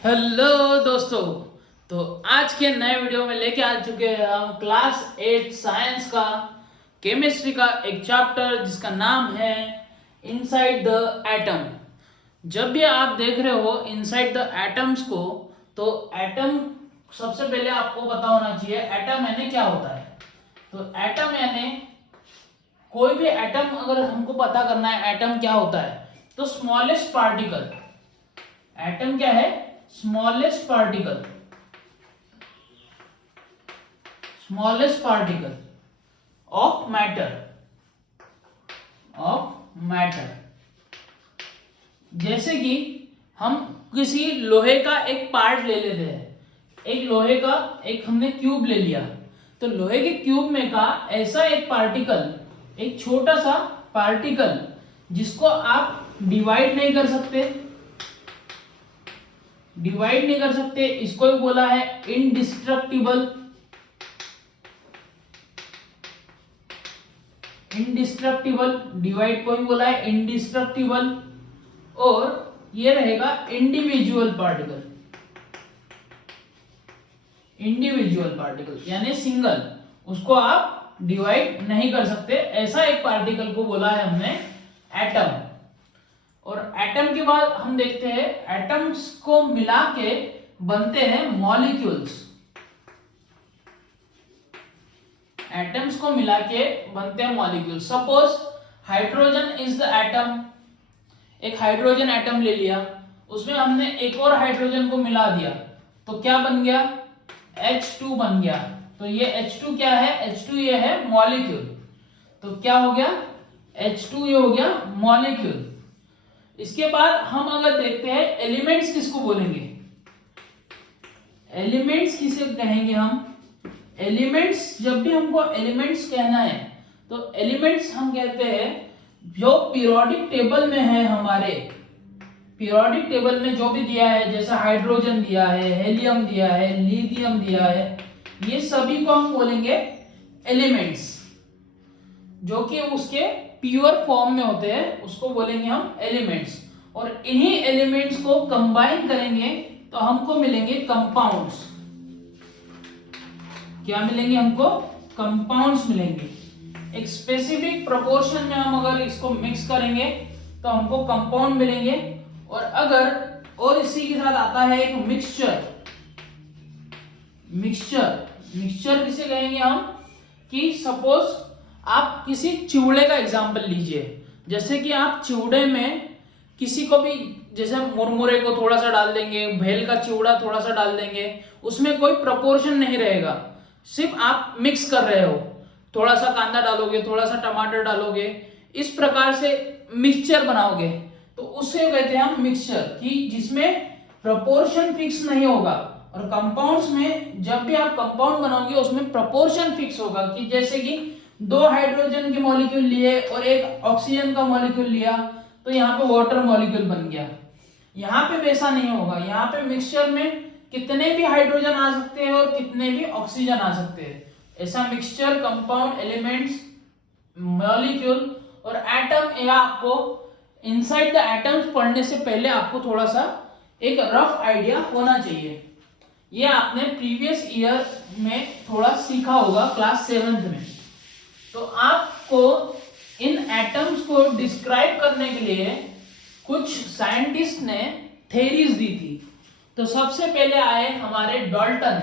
Hello दोस्तों। तो आज के नए वीडियो में लेके आ चुके हैं हम क्लास 8 साइंस का केमिस्ट्री का एक चैप्टर जिसका नाम है इनसाइड द एटम। जब भी आप देख रहे हो इनसाइड द एटम्स को, तो एटम सबसे पहले आपको पता होना चाहिए एटम यानी क्या होता है। तो एटम यानी कोई भी एटम, अगर हमको पता करना है एटम क्या होता है, तो स्मॉलेस्ट पार्टिकल। एटम क्या है? Smallest particle, smallest particle of matter. जैसे कि हम किसी लोहे का एक पार्ट ले लेते हैं, एक लोहे का एक हमने क्यूब ले लिया, तो लोहे के क्यूब में का ऐसा एक पार्टिकल, एक छोटा सा पार्टिकल जिसको आप डिवाइड नहीं कर सकते, इसको ही बोला है इनडिस्ट्रक्टिबल। डिवाइड को ही बोला है इनडिस्ट्रक्टिबल। और ये रहेगा इंडिविजुअल पार्टिकल यानी सिंगल, उसको आप डिवाइड नहीं कर सकते, ऐसा एक पार्टिकल को बोला है हमने एटम। और एटम के बाद हम देखते हैं एटम्स को मिला के बनते हैं मॉलिक्यूल्स। एटम्स को मिला के बनते हैं molecule. Suppose hydrogen is the atom. एक हाइड्रोजन एटम ले लिया, उसमें हमने एक और हाइड्रोजन को मिला दिया, तो क्या बन गया? H2 बन गया। तो ये H2 क्या है? H2 ये है मॉलिक्यूल। तो क्या हो गया? H2 ये हो गया मॉलिक्यूल। इसके बाद हम अगर देखते हैं एलिमेंट्स किसको बोलेंगे? एलिमेंट्स किसे कहेंगे हम? एलिमेंट्स, जब भी हमको एलिमेंट्स कहना है तो एलिमेंट्स हम कहते हैं जो पीरियोडिक टेबल में है, हमारे पीरियोडिक टेबल में जो भी दिया है, जैसे हाइड्रोजन दिया है, हेलियम दिया है, लिथियम दिया है, ये सभी को हम बोलेंगे एलिमेंट्स। जो कि उसके प्योर फॉर्म में होते हैं उसको बोलेंगे हम एलिमेंट्स। और इन्हीं एलिमेंट्स को कंबाइन करेंगे तो हमको मिलेंगे कंपाउंड्स। क्या मिलेंगे हमको? कंपाउंड्स मिलेंगे। एक स्पेसिफिक प्रोपोर्शन में हम अगर इसको मिक्स करेंगे तो हमको कंपाउंड मिलेंगे। और अगर और इसी के साथ आता है एक मिक्सचर। मिक्सचर किसे कहेंगे हम? कि सपोज आप किसी चिवड़े का एग्जांपल लीजिए। जैसे कि आप चिवड़े में किसी को भी, जैसे मुरमुरे को थोड़ा सा डाल देंगे, भेल का चिवड़ा थोड़ा सा डाल देंगे, उसमें कोई प्रपोर्शन नहीं रहेगा, सिर्फ आप मिक्स कर रहे हो। थोड़ा सा कांदा डालोगे, थोड़ा सा टमाटर डालोगे, इस प्रकार से मिक्सचर बनाओगे, तो उससे कहते हैं हम मिक्सचर, कि जिसमें प्रपोर्शन फिक्स नहीं होगा। और कंपाउंड्स में जब भी आप कंपाउंड बनाओगे उसमें प्रपोर्शन फिक्स होगा, कि जैसे कि दो हाइड्रोजन के मॉलिक्यूल लिए और एक ऑक्सीजन का मॉलिक्यूल लिया, तो यहाँ पे वाटर मॉलिक्यूल बन गया। यहाँ पे वैसा नहीं होगा। यहाँ पे मिक्सचर में कितने भी हाइड्रोजन आ सकते हैं और कितने भी ऑक्सीजन आ सकते हैं। ऐसा मिक्सचर, कंपाउंड, एलिमेंट्स, मॉलिक्यूल और एटम, यह आपको इनसाइड द एटम्स पढ़ने से पहले आपको थोड़ा सा एक रफ आइडिया होना चाहिए। ये आपने प्रीवियस ईयर में थोड़ा सीखा होगा क्लास 7th में। तो आपको इन एटम्स को डिस्क्राइब करने के लिए कुछ साइंटिस्ट ने थ्योरीज दी थी। तो सबसे पहले आए हमारे डाल्टन।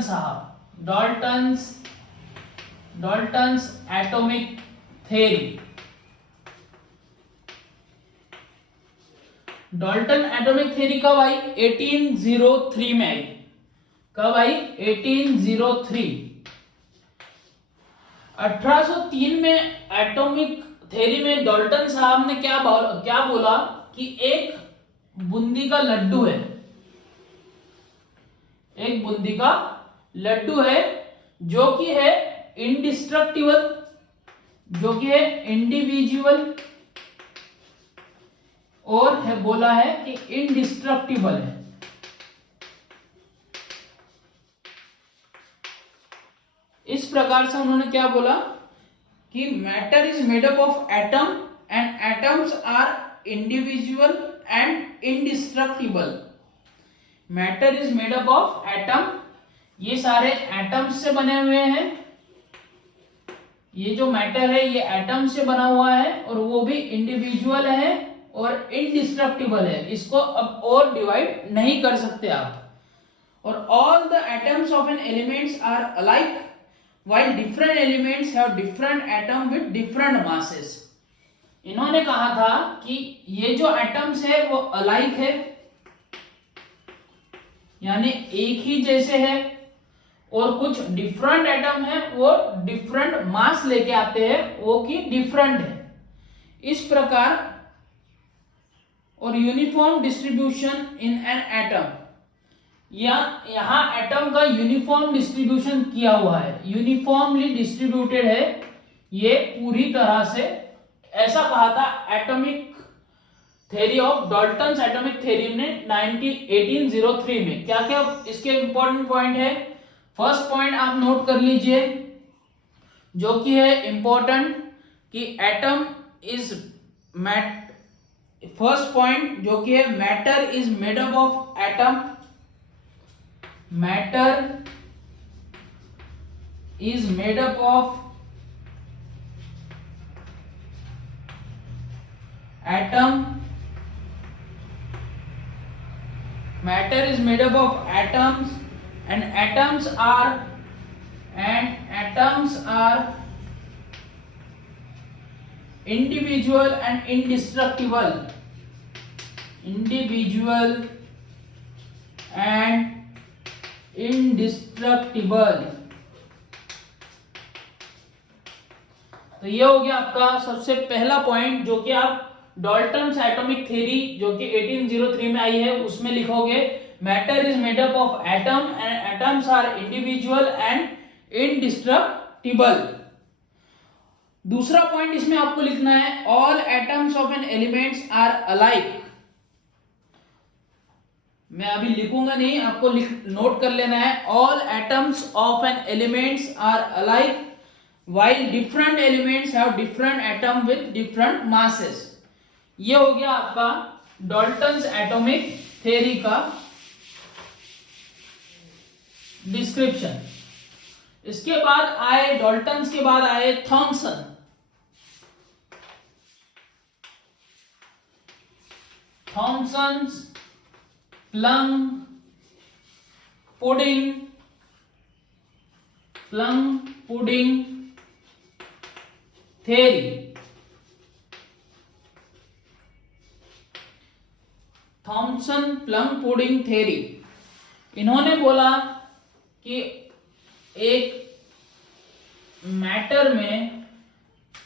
साहब, Dalton's atomic theory. Dalton atomic theory कब आई? 1803 में आई। कब आई? 1803। 1803 में एटॉमिक थ्योरी में डाल्टन साहब ने क्या बोला कि एक बूंदी का लड्डू है, एक बूंदी का लड्डू है जो कि है इंडिस्ट्रक्टिबल, जो कि है इंडिविजुअल, और है बोला है कि इंडिस्ट्रक्टिबल है। इस प्रकार से उन्होंने क्या बोला कि matter is made up of atom and atoms are individual and indestructible. Matter is made up of atom. ये सारे एटम्स से बने हुए हैं. ये जो मैटर है ये एटम से बना हुआ है और वो भी इंडिविजुअल है और इनडिस्ट्रक्टिबल है. इसको अब और डिवाइड नहीं कर सकते आप. और all the atoms of an elements are alike while different elements have different atom with different masses. इन्होंने कहा था कि ये जो एटम्स है वो अलाइक है, यानी एक ही जैसे है, और कुछ डिफरेंट एटम है वो डिफरेंट मास लेके आते हैं, वो कि डिफरेंट है. इस प्रकार और uniform distribution in an atom, या यहां एटम का यूनिफॉर्म डिस्ट्रीब्यूशन किया हुआ है, यूनिफॉर्मली डिस्ट्रीब्यूटेड है ये पूरी तरह से. ऐसा कहा था atomic theory of Dalton's atomic theory ने 1803 में. क्या क्या इसके इंपॉर्टेंट पॉइंट है? फर्स्ट पॉइंट आप नोट कर लीजिए जो कि है इंपॉर्टेंट, कि एटम इज फर्स्ट पॉइंट जो कि है matter is made up of atom. Matter is made up of atom. Matter is made up of atoms, and atoms are individual and indestructible. Individual and indestructible. तो ये हो गया आपका सबसे पहला पॉइंट जो कि आप डाल्टन्स एटॉमिक थ्योरी जो कि 1803 में आई है उसमें लिखोगे. Matter is made up of atom and atoms are individual and indestructible. दूसरा पॉइंट इसमें आपको लिखना है all atoms of an elements are alike. मैं अभी लिखूंगा नहीं, आपको नोट कर लेना है. All atoms of an elements are alike while different elements have different atom with different masses. ये हो गया आपका डाल्टन्स एटॉमिक थ्योरी का डिस्क्रिप्शन. इसके बाद आए डाल्टन्स के बाद आए Thomson. Thomson's plum pudding theory. Thomson plum pudding theory. इन्होंने बोला कि एक मैटर में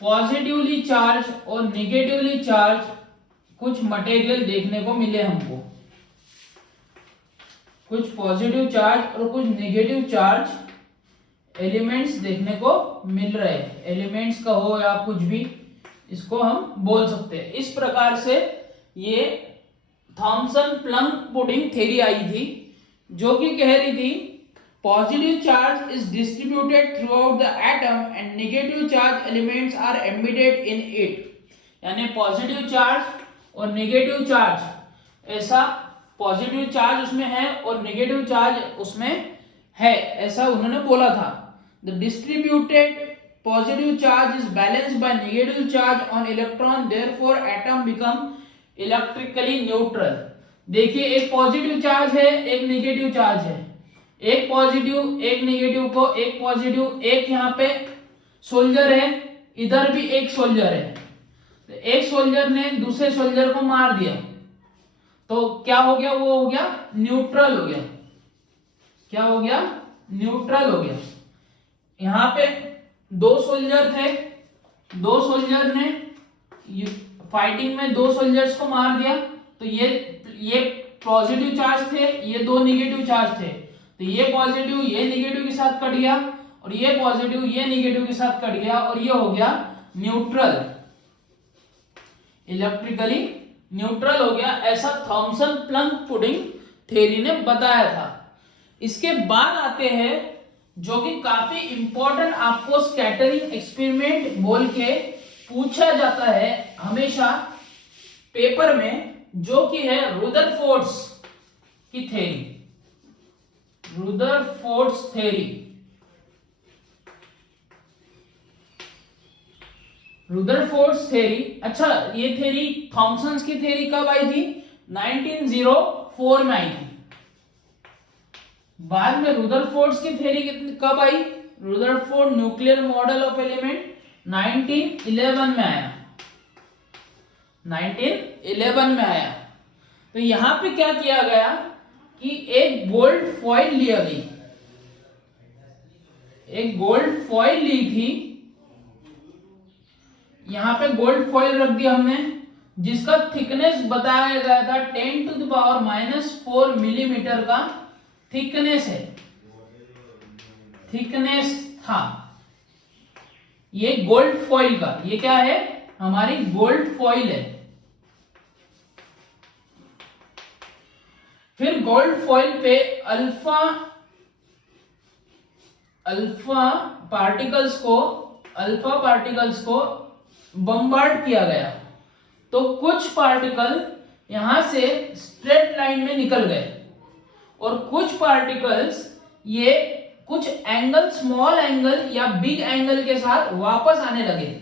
पॉजिटिवली चार्ज और नेगेटिवली चार्ज कुछ मटेरियल देखने को मिले हमको. कुछ पॉजिटिव चार्ज और कुछ नेगेटिव चार्ज एलिमेंट्स देखने को मिल रहे हैं. एलिमेंट्स का हो या कुछ भी, इसको हम बोल सकते हैं. इस प्रकार से ये थॉमसन प्लम पुडिंग थ्योरी आई थी जो कि कह रही थी positive charge is distributed throughout the atom and negative charge elements are embedded in it. यानी पॉजिटिव चार्ज और नेगेटिव चार्ज, ऐसा पॉजिटिव चार्ज उसमें है और नेगेटिव चार्ज उसमें है, ऐसा उन्होंने बोला था. The distributed positive charge is balanced by negative charge on electron, therefore atom become electrically neutral. देखिए एक पॉजिटिव चार्ज है एक नेगेटिव चार्ज है, एक पॉजिटिव एक नेगेटिव को, एक पॉजिटिव, एक यहाँ पे सोल्जर है, इधर भी एक सोल्जर है. एक सोल्जर ने दूसरे सोल्जर को मार दिया तो क्या हो गया? वो हो गया न्यूट्रल हो गया. क्या हो गया? न्यूट्रल हो गया. यहां पे दो सोल्जर थे, दो सोल्जर ने फाइटिंग में दो सोल्जर्स को मार दिया तो ये पॉजिटिव चार्ज थे, ये दो नेगेटिव चार्ज थे, तो ये पॉजिटिव ये नेगेटिव के साथ कट गया और ये पॉजिटिव ये नेगेटिव के साथ कट गया और ये हो गया न्यूट्रल, इलेक्ट्रिकली न्यूट्रल हो गया. ऐसा थॉमसन प्लम पुडिंग थ्योरी ने बताया था. इसके बाद आते हैं जो कि काफी इंपॉर्टेंट, आपको स्कैटरिंग एक्सपेरिमेंट बोल के पूछा जाता है हमेशा पेपर में, जो कि है रुदरफोर्ड्स की थ्योरी, रुदरफोर्ड्स थ्योरी। रुदरफोर्ड्स थ्योरी, अच्छा ये थ्योरी थॉमसन की थ्योरी कब आई थी? 1904 में आई थी। बाद में रुदरफोर्ड्स की थ्योरी कब आई? Rutherford nuclear model of element 1911 में आया, 1911 में आया। तो यहां पे क्या किया गया कि एक गोल्ड फॉइल लिया गई, एक गोल्ड फॉइल ली थी, यहां पे गोल्ड फॉइल रख दिया हमने, जिसका थिकनेस बताया गया था 10⁻⁻⁴ मिलीमीटर का थिकनेस है, थिकनेस था ये गोल्ड फॉइल का। ये क्या है? हमारी गोल्ड फॉइल है। फिर गोल्ड फॉइल पे अल्फा पार्टिकल्स को बम्बार्ड किया गया, तो कुछ पार्टिकल यहां से स्ट्रेट लाइन में निकल गए और कुछ पार्टिकल्स ये कुछ एंगल, स्मॉल एंगल या बिग एंगल के साथ वापस आने लगे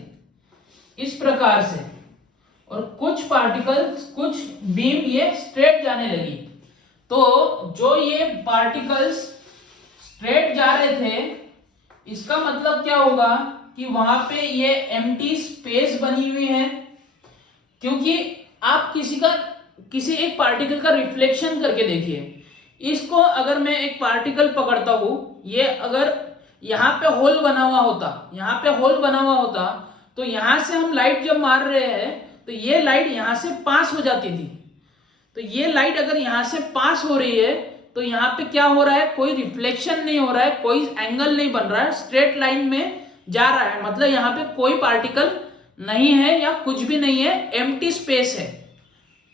इस प्रकार से, और कुछ पार्टिकल्स, कुछ बीम ये स्ट्रेट जाने लगी। तो जो ये पार्टिकल्स स्ट्रेट जा रहे थे, इसका मतलब क्या होगा कि वहां पे ये एम्प्टी स्पेस बनी हुई है, क्योंकि आप किसी एक पार्टिकल का रिफ्लेक्शन करके देखिए। इसको अगर मैं एक पार्टिकल पकड़ता हूं, ये अगर यहाँ पे होल बना हुआ होता, यहाँ पे होल बना हुआ होता, तो यहां से हम लाइट जब मार रहे हैं तो ये लाइट यहां से पास हो जाती थी। तो ये लाइट अगर यहां से पास हो रही है तो यहाँ पे क्या हो रहा है? कोई रिफ्लेक्शन नहीं हो रहा है, कोई एंगल नहीं बन रहा है, स्ट्रेट लाइन में जा रहा है। मतलब यहाँ पे कोई पार्टिकल नहीं है या कुछ भी नहीं है, एम्प्टी स्पेस है।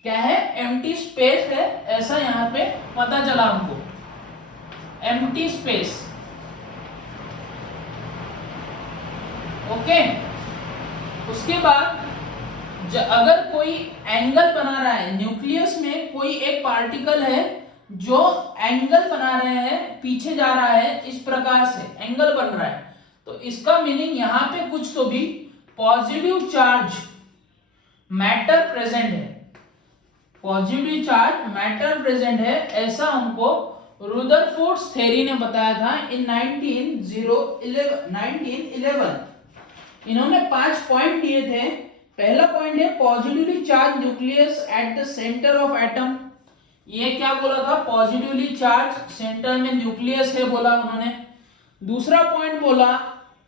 क्या है? एम्प्टी स्पेस है, ऐसा यहाँ पे पता चला हमको, एम्प्टी स्पेस। ओके, उसके बाद अगर कोई एंगल बना रहा है, न्यूक्लियस में कोई एक पार्टिकल है जो एंगल बना रहे हैं, पीछे जा रहा है, इस प्रकार से एंगल बन रहा है, तो इसका मीनिंग यहां पे कुछ तो भी पॉजिटिव चार्ज मैटर प्रेजेंट है, पॉजिटिव चार्ज मैटर प्रेजेंट है, ऐसा हमको रुदरफोर्ड्स थ्योरी ने बताया था इन 1911। इन्होंने 5 पॉइंट दिए थे। पहला पॉइंट है positively charge nucleus at the centre of atom. ये क्या बोला था? पॉजिटिवली चार्ज, सेंटर में न्यूक्लियस है बोला उन्होंने। दूसरा पॉइंट बोला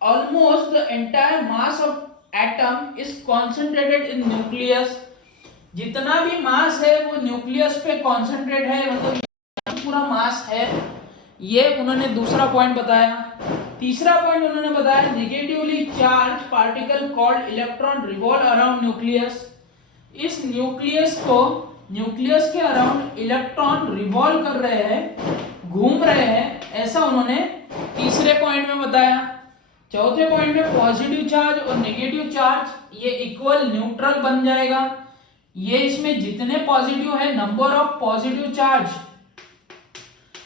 almost the entire mass of atom is concentrated in nucleus. जितना भी मास है वो न्यूक्लियस पे कॉन्सेंट्रेट है, मतलब पूरा मास है, ये उन्होंने दूसरा पॉइंट बताया। तीसरा पॉइंट उन्होंने बताया negatively charge particle called electron revolve around nucleus. इस न्यूक्लियस के अराउंड इलेक्ट्रॉन रिवॉल्व कर रहे हैं, घूम रहे हैं, ऐसा उन्होंने तीसरे पॉइंट में बताया। चौथे पॉइंट में पॉजिटिव चार्ज और नेगेटिव चार्ज ये इक्वल न्यूट्रल बन जाएगा। ये इसमें जितने पॉजिटिव है, number of positive charge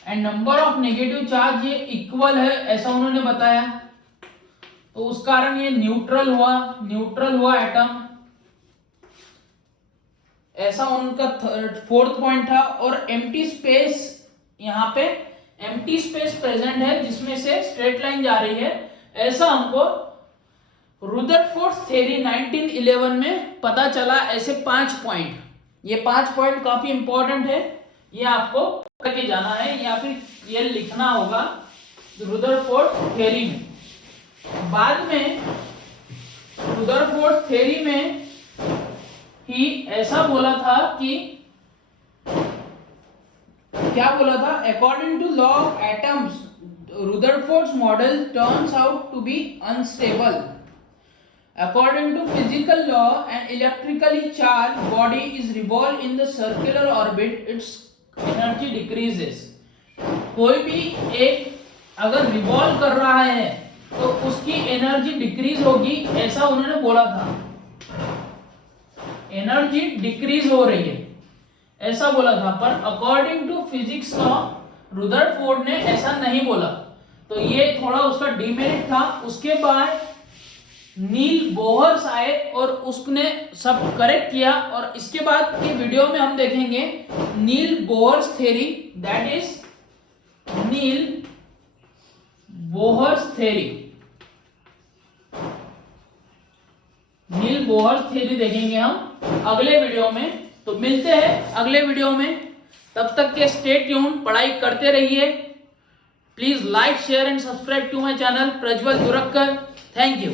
and number of negative charge ये इक्वल है, ऐसा उन्होंने बताया। तो उस कारण ये न्यूट्रल हुआ एटम, ऐसा उनका फोर्थ पॉइंट था। और एम्प्टी स्पेस, यहाँ पे एम्प्टी स्पेस प्रेजेंट है जिसमें से स्ट्रेट लाइन जा रही है, ऐसा हमको रुदरफोर्ड्स थ्योरी 1911 में पता चला। ऐसे 5 पॉइंट, ये 5 पॉइंट काफी इंपॉर्टेंट है, ये आपको करके जाना है या फिर ये लिखना होगा रुदरफोर्ड थ्योरी में। बाद में रुदरफोर्ड थ्योरी में ही ऐसा बोला था कि, क्या बोला था? According to law of atoms Rutherford's model turns out to be unstable. According to physical law, an electrically charged body is revolved in the circular orbit, its energy decreases. कोई भी एक अगर रिवॉल्व कर रहा है तो उसकी एनर्जी डिक्रीज होगी, ऐसा उन्होंने बोला था। एनर्जी डिक्रीज हो रही है, ऐसा बोला था। पर according to physics law Rutherford ने ऐसा नहीं बोला, तो ये थोड़ा उसका डिमेरिट था। उसके बाद नील बोहर्स आए और उसने सब करेक्ट किया, और इसके बाद के वीडियो में हम देखेंगे Niels Bohr's theory, that is Niels Bohr's theory. Niels Bohr's theory देखेंगे हम अगले वीडियो में। तो मिलते हैं अगले वीडियो में, तब तक के स्टे ट्यून, पढ़ाई करते रहिए। Please like share and subscribe to my channel Prajwal Durakkar. Thank you.